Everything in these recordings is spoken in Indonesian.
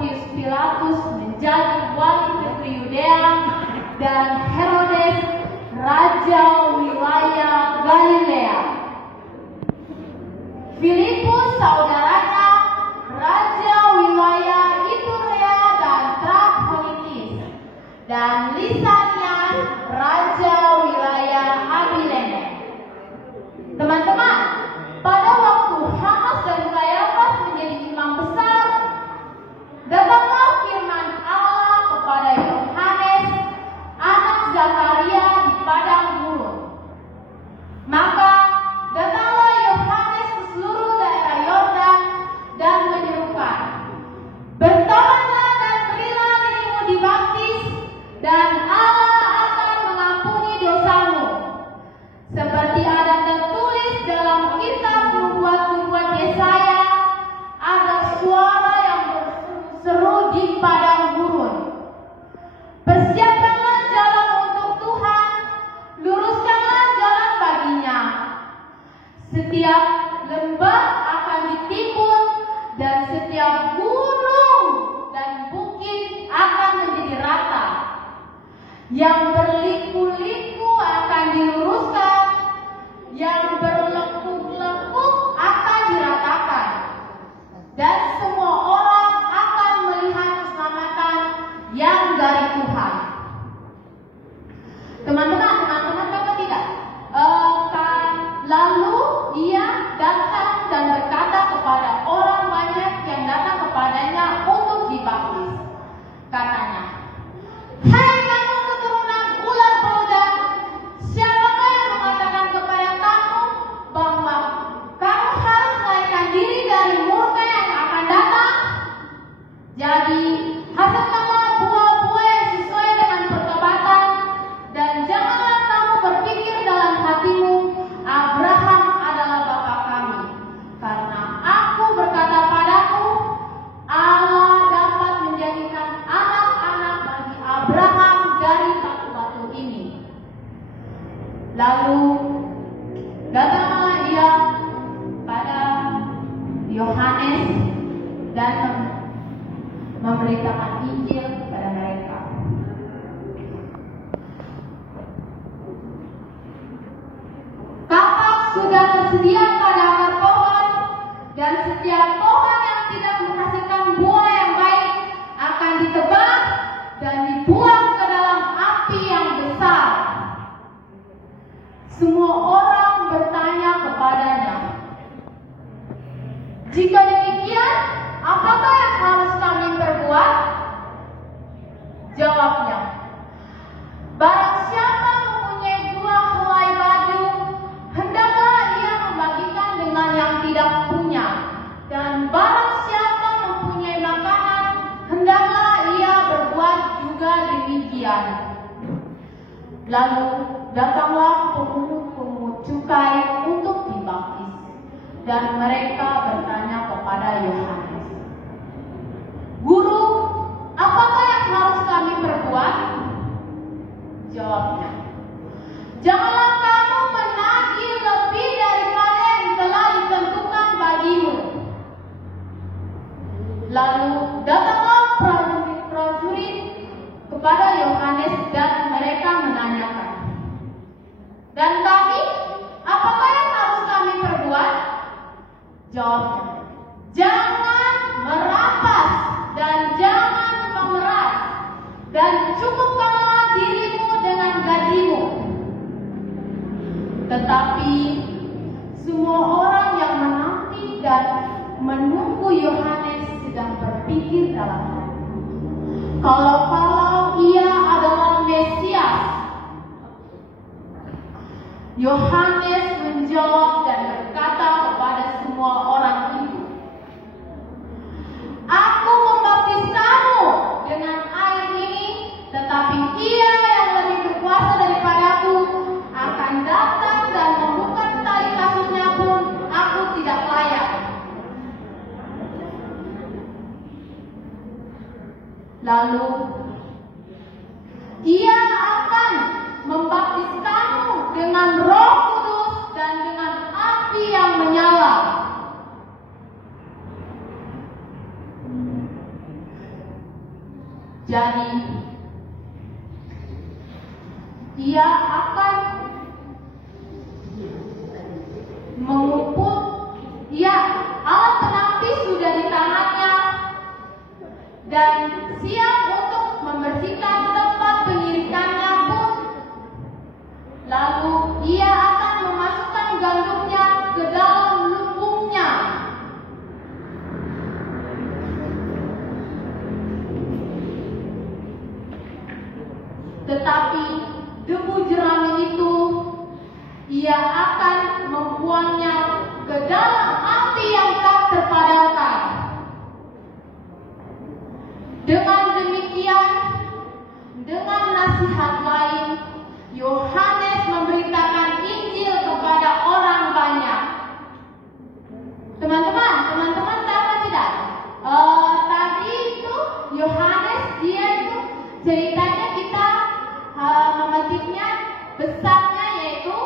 Pontius Pilatus menjadi wali negeri Yudea dan Herodes raja wilayah Galilea. Filipus saudaranya raja wilayah Iturea dan Trakoniti, dan Lisanias raja wilayah Abilene. Teman-teman, pada waktu Hanas dan Kayafas menjadi imam besar, datanglah firman Allah kepada Yohanes, anak Zakaria di padang gurun. Maka datanglah Yohanes ke seluruh daerah Yordan dan menyerukan, "Bertobatlah dan berilah dirimu dibaptis, dan Allah akan mengampuni dosamu." Seperti ada tertulis dalam kitab nubuat-nubuat Yesaya, ada suara yang berseru di padang gurun, "Persiapkanlah jalan untuk Tuhan, luruskanlah jalan baginya. Setiap lembah akan ditimbun, dan setiap gunung dan bukit akan menjadi rata. Yang berliku-liku akan diluruskan, yang berlekuk-lekuk akan diratakan, dan semua orang akan melihat keselamatan yang dari Tuhan." Teman-teman tahu tidak? Lalu ia datang dan berkata kepada orang banyak yang datang kepadanya untuk dibaptis. Katanya, "Hai kamu keturunan ular pelodang, siapakah yang mengatakan kepada kamu bahwa kamu harus melarikan diri dari murka yang akan datang? Jadi, hasilkanlah buah-buah yang sesuai dengan pertobatan, dan janganlah kamu berpikir dalam hatimu, Abraham adalah bapa kami. Karena aku berkata padamu, Allah dapat menjadikan anak-anak bagi Abraham dari batu-batu ini." Lalu datanglah ia pada Yohanes dan memberitakan Injil kepada mereka. "Kapak sudah tersedia pada akar pohon, dan setiap pohon yang tidak menghasilkan buah yang baik akan ditebang dan dibuang ke dalam api yang besar." Semua orang bertanya kepadanya, "Jika demikian, apakah yang harus kami perbuat?" Jawabnya, "Barang siapa mempunyai 2 helai baju, hendaklah ia membagikan dengan yang tidak punya. Dan barang siapa mempunyai makanan, hendaklah ia berbuat juga demikian." Lalu datanglah pemungut cukai untuk dibaptis, dan mereka bertanya kepada Yohanes, "Guru, apakah yang harus kami perbuat?" Jawabnya, "Janganlah kamu menagih lebih daripada yang telah ditentukan bagimu." Lalu datanglah prajurit kepada Yohanes dan mereka menanyakan, "Dan kami, apakah yang harus kami perbuat?" Jawabnya, "Jangan merampas dan jangan memeras, dan cukupkanlah dirimu dengan gajimu." Tetapi semua orang yang menanti dan menunggu Yohanes sedang berpikir dalam hati, kalau ia adalah Mesias. Yohanes menjawab dan berkata kepada semua orang itu, "Aku membaptis kamu dengan air ini, tetapi ia yang lebih berkuasa daripadaku akan datang dan membuka tali kasutnya pun aku tidak layak. Lalu ia akan membaptis kamu dengan Roh Kudus dan dengan api yang menyala. Jadi ia akan mengumpul, alat penapis sudah di tangannya dan siap untuk membersihkan tempat pengirikannya pun. Lalu ia akan memasukkan gandumnya ke dalam lumbungnya. Tetapi debu jerami itu ia akan membuangnya ke dalam api yang tak terpadamkan. Dengan demikian, dengan nasihat lain, Yohanes memberitakan Injil kepada orang banyak. Teman-teman tahu tidak? Tadi itu Yohanes, dia itu ceritanya kita memetiknya besarnya, yaitu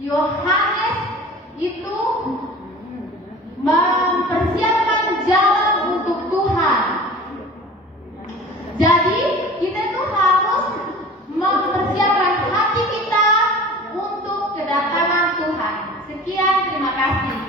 Yohanes itu mempersiapkan jalan untuk Tuhan. Jadi kita itu harus mempersiapkan hati kita untuk kedatangan Tuhan. Sekian, terima kasih.